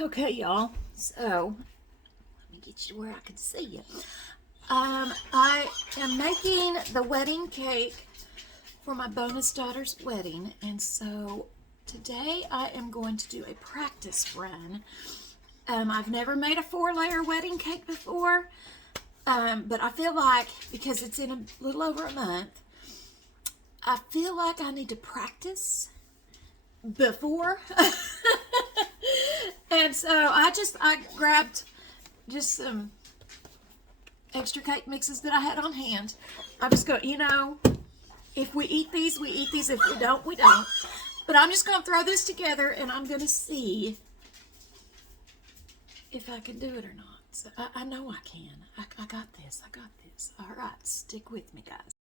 Okay, y'all. So, let me get you to where I can see you. I am making the wedding cake for my bonus daughter's wedding, and so today I am going to do a practice run. I've never made a 4-layer wedding cake before, but I feel like because it's in a little over a month, I feel like I need to practice before. And so I grabbed just some extra cake mixes that I had on hand. I'm just going, if we eat these, we eat these. If we don't, we don't. But I'm just going to throw this together and I'm going to see if I can do it or not. So I know I can. I got this. I got this. All right, stick with me, guys.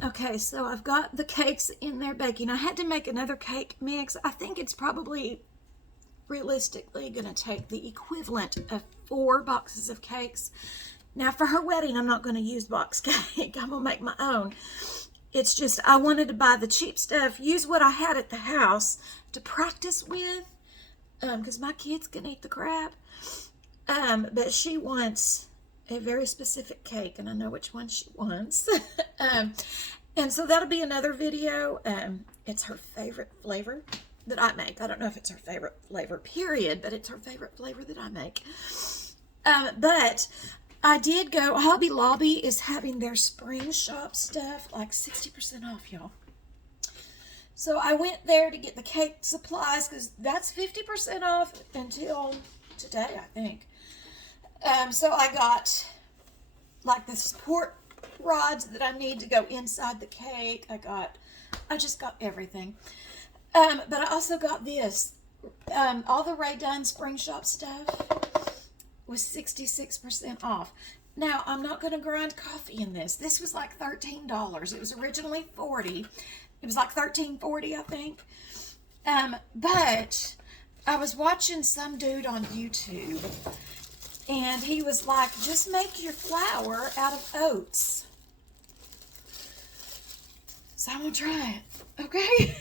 Okay, so I've got the cakes in there baking. I had to make another cake mix. I think it's probably realistically going to take the equivalent of 4 boxes of cakes. Now for her wedding, I'm not going to use box cake. I'm going to make my own. It's just I wanted to buy the cheap stuff, use what I had at the house to practice with, because my kids can eat the crap. But she wants a very specific cake, and I know which one she wants. And so that'll be another video. It's her favorite flavor that I make. I don't know if it's her favorite flavor, period, but it's her favorite flavor that I make. But I did go, Hobby Lobby is having their spring shop stuff, like 60% off, y'all. So I went there to get the cake supplies, because that's 50% off until today, I think. So I got like the support rods that I need to go inside the cake. I just got everything. But I also got this, all the Ray Dunn Spring Shop stuff. was 66% off. Now, I'm not going to grind coffee in this. This was like $13. It was originally $40. It was like $13.40, I think. But I was watching some dude on YouTube, and he was like, just make your flour out of oats. So I'm going to try it, okay?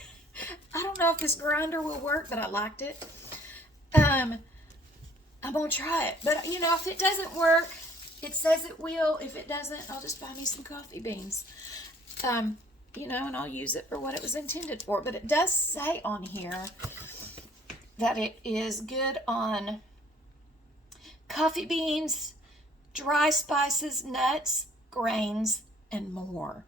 I don't know if this grinder will work, but I liked it. I'm going to try it. But, you know, if it doesn't work, it says it will. If it doesn't, I'll just buy me some coffee beans. You know, and I'll use it for what it was intended for. But it does say on here that it is good on coffee beans, dry spices, nuts, grains, and more.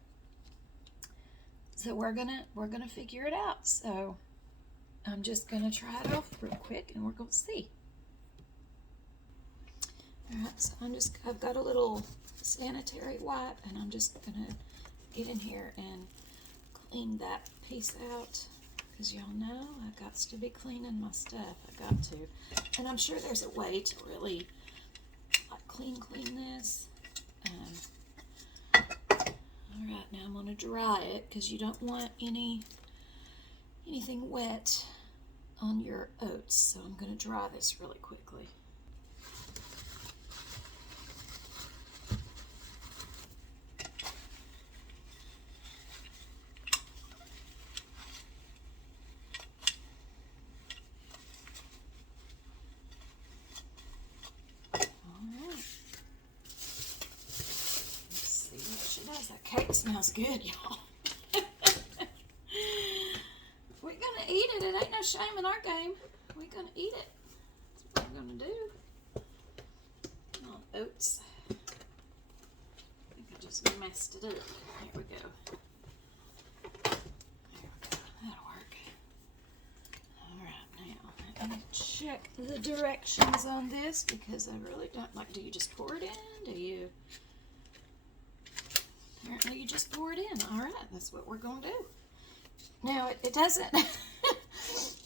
So we're gonna figure it out. So I'm just gonna try it off real quick, and we're gonna see. All right, so I've got a little sanitary wipe, and I'm just gonna get in here and clean that piece out, because y'all know I got to be cleaning my stuff. I got to, and I'm sure there's a way to really like clean this. All right, now I'm gonna dry it, because you don't want anything wet on your oats. So I'm gonna dry this really quickly. That cake smells good, y'all. We're gonna eat it. It ain't no shame in our game. We're gonna eat it. That's what we're gonna do. On oats. I think I just messed it up. Here we go. There we go. That'll work. Alright, now let me check the directions on this, because I really don't like. Do you just pour it in? Do you? Apparently you just pour it in. All right, that's what we're going to do. Now, it doesn't,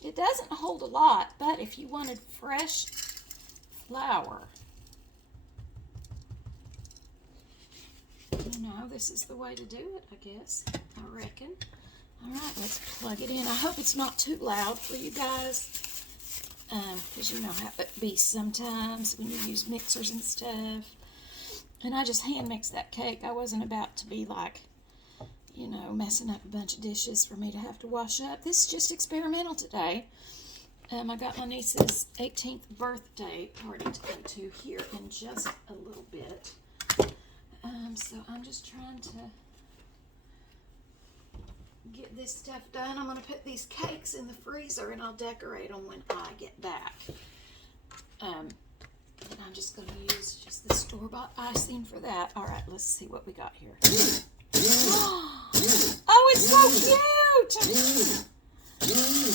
it doesn't hold a lot, but if you wanted fresh flour, you know, this is the way to do it, I guess, I reckon. All right, let's plug it in. I hope it's not too loud for you guys, because you know how it be sometimes when you use mixers and stuff. And I just hand mixed that cake. I wasn't about to be like, you know, messing up a bunch of dishes for me to have to wash up. This is just experimental today. I got my niece's 18th birthday party to go to here in just a little bit. So I'm just trying to get this stuff done. I'm going to put these cakes in the freezer, and I'll decorate them when I get back. And I'm just going to use just the store-bought icing for that. All right, let's see what we got here. Oh, it's so cute!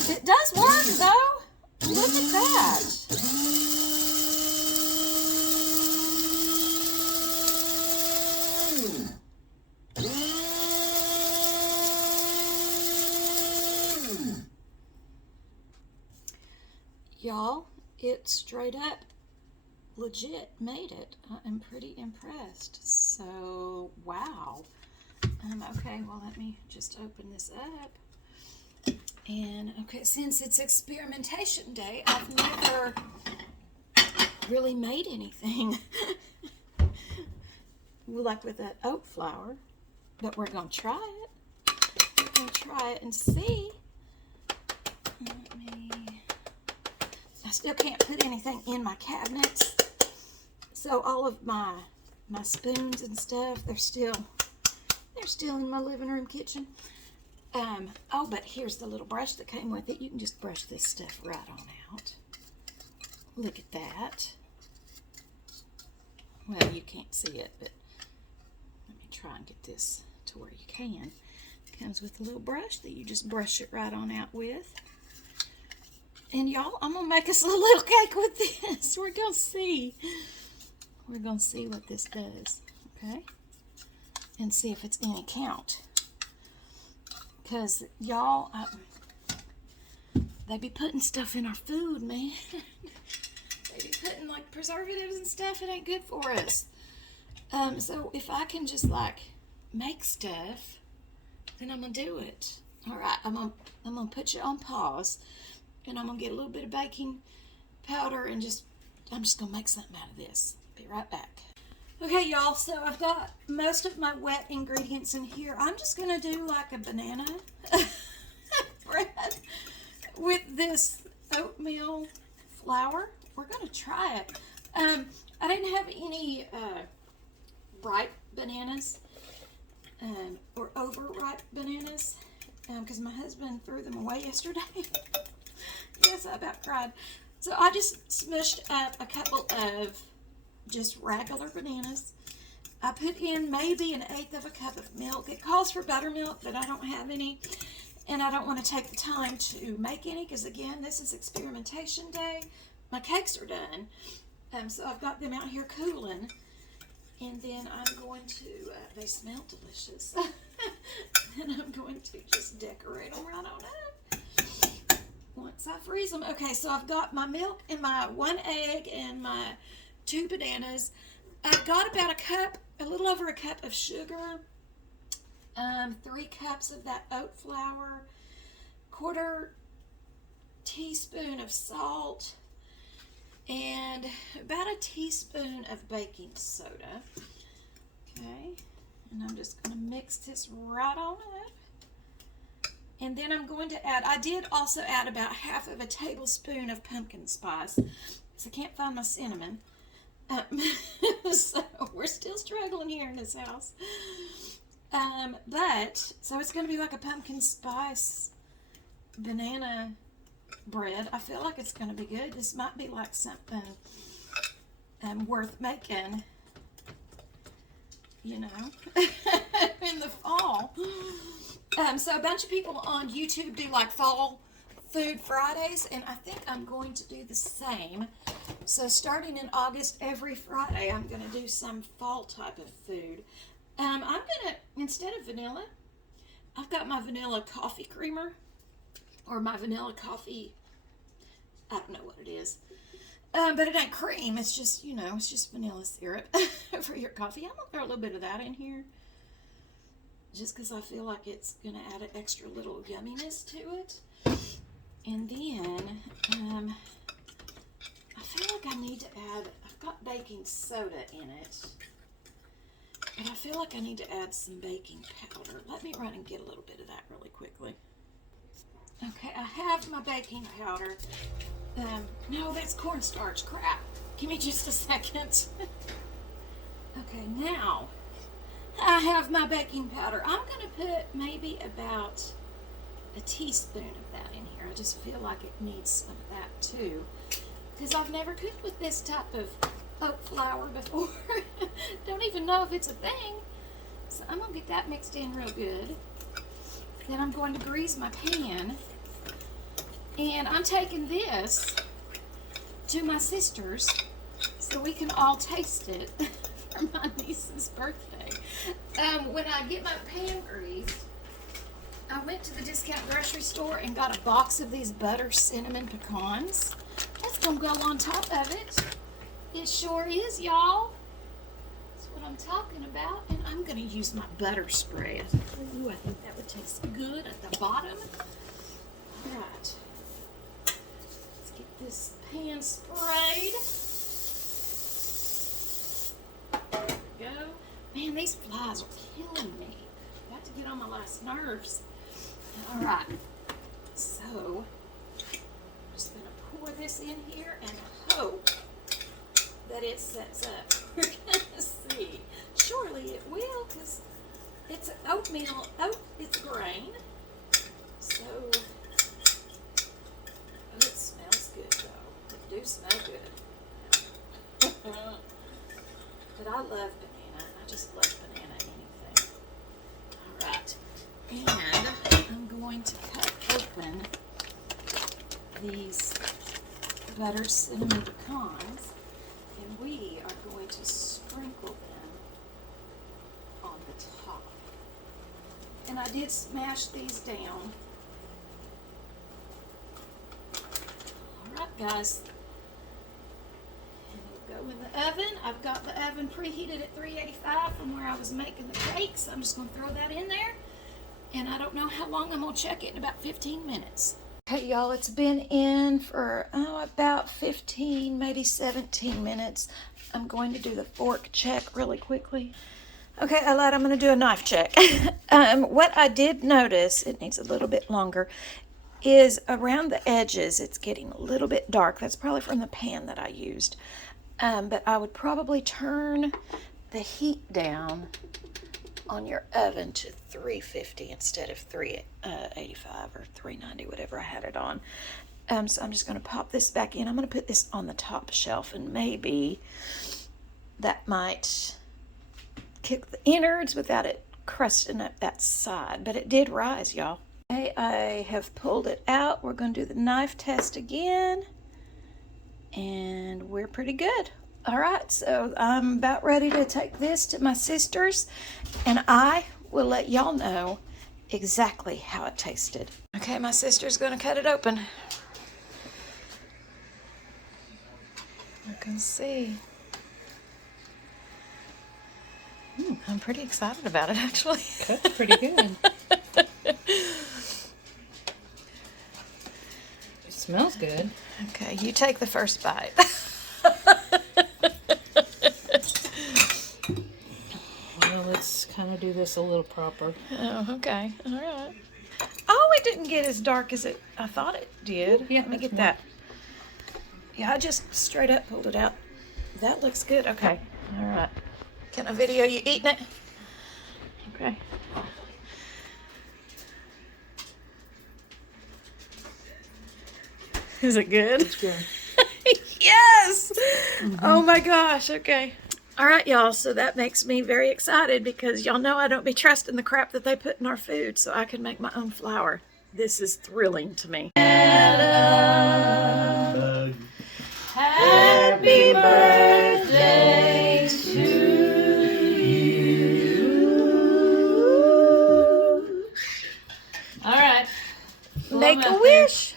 It does work, though. Look at that. Y'all, it straight up legit made it. I'm pretty impressed. So, wow. Okay, well, let me just open this up. And, okay, since it's experimentation day, I've never really made anything like with that oat flour. But we're going to try it. We're going to try it and see. I still can't put anything in my cabinets. So all of my spoons and stuff, they're still in my living room kitchen. Oh, but here's the little brush that came with it. You can just brush this stuff right on out. Look at that. Well, you can't see it, but let me try and get this to where you can. It comes with a little brush that you just brush it right on out with. And y'all, I'm going to make us a little cake with this. We're going to see. We're going to see what this does, okay? And see if it's any count. Because, y'all, they be putting stuff in our food, man. They be putting like preservatives and stuff. It ain't good for us. So if I can just like make stuff, then I'm gonna do it. All right, I'm gonna put you on pause, and I'm gonna get a little bit of baking powder and I'm just gonna make something out of this. Be right back. Okay, y'all. So I've got most of my wet ingredients in here. I'm just gonna do like a banana bread with this oatmeal flour. We're gonna try it. I didn't have any ripe bananas or overripe bananas because my husband threw them away yesterday. Yes, I about cried. So I just smushed up a couple of just regular bananas. I put in maybe 1/8 of a cup of milk. It calls for buttermilk, but I don't have any. And I don't want to take the time to make any because, again, this is experimentation day. My cakes are done. So I've got them out here cooling. And then I'm going to, they smell delicious. And I'm going to just decorate them right on up once I freeze them. Okay, so I've got my milk and my 1 egg and my 2 bananas. I've got about a little over a cup of sugar, 3 cups of that oat flour, 1/4 teaspoon of salt, and about a teaspoon of baking soda. Okay, and I'm just going to mix this right on up. And then I'm going to add, I did also add about 1/2 of a tablespoon of pumpkin spice, because I can't find my cinnamon. So we're still struggling here in this house. So it's going to be like a pumpkin spice banana bread. I feel like it's going to be good. This might be like something worth making, you know, in the fall. So a bunch of people on YouTube do like fall food Fridays, and I think I'm going to do the same. So starting in August, every Friday, I'm going to do some fall type of food. I'm going to, instead of vanilla, I've got my vanilla coffee creamer, or my vanilla coffee, I don't know what it is. But it ain't cream, it's just, you know, it's just vanilla syrup for your coffee. I'm going to throw a little bit of that in here, just because I feel like it's going to add an extra little yumminess to it. And then, I feel like I need to add, I've got baking soda in it, but I feel like I need to add some baking powder. Let me run and get a little bit of that really quickly. Okay, I have my baking powder. No, that's cornstarch, crap. Give me just a second. Okay, now I have my baking powder. I'm going to put maybe about a teaspoon of that in here. I just feel like it needs some of that too, because I've never cooked with this type of oat flour before. Don't even know if it's a thing. So I'm going to get that mixed in real good. Then I'm going to grease my pan, and I'm taking this to my sister's so we can all taste it for my niece's birthday. When I get my pan greased, I went to the discount grocery store and got a box of these butter cinnamon pecans. That's gonna go on top of it. It sure is, y'all. That's what I'm talking about. And I'm gonna use my butter spray. Ooh, I think that would taste good at the bottom. All right. Let's get this pan sprayed. There we go. Man, these flies are killing me. Got to get on my last nerves. All right, so I'm just going to pour this in here and hope that it sets up. We're going to see. Surely it will, because it's oatmeal. It's grain. So, it smells good, though. It do smell good. But I love banana. I just love banana anything. All right. And I'm going to cut open these butter cinnamon pecans, and we are going to sprinkle them on the top. And I did smash these down. Alright, guys. in the oven. I've got the oven preheated at 385 from where I was making the cakes. I'm just going to throw that in there. And I don't know how long. I'm going to check it in about 15 minutes. Okay, y'all, it's been in for about 15, maybe 17 minutes. I'm going to do the fork check really quickly. Okay, Alette, I'm going to do a knife check. What I did notice, it needs a little bit longer, is around the edges, it's getting a little bit dark. That's probably from the pan that I used. But I would probably turn the heat down on your oven to 350 instead of 385 or 390, whatever I had it on. So I'm just going to pop this back in. I'm going to put this on the top shelf, and maybe that might kick the innards without it crusting up that side. But it did rise, y'all. Okay, I have pulled it out. We're going to do the knife test again, and we're pretty good. All right, so I'm about ready to take this to my sister's, and I will let y'all know exactly how it tasted. Okay, my sister's going to cut it open. I can see. I'm pretty excited about it, actually. That's pretty good. It smells good. Okay, you take the first bite. Well, let's kind of do this a little proper. Oh, okay. All right. Oh, it didn't get as dark as I thought it did. Yeah, Let me get more. that. Yeah, I just straight up pulled it out. That looks good. Okay. All right. Can I video you eating it? Okay. Is it good? It's good. Yes! Oh my gosh. Okay. All right, y'all. So that makes me very excited because y'all know I don't be trusting the crap that they put in our food, so I can make my own flour. This is thrilling to me. Happy birthday to you. All right. Make a wish.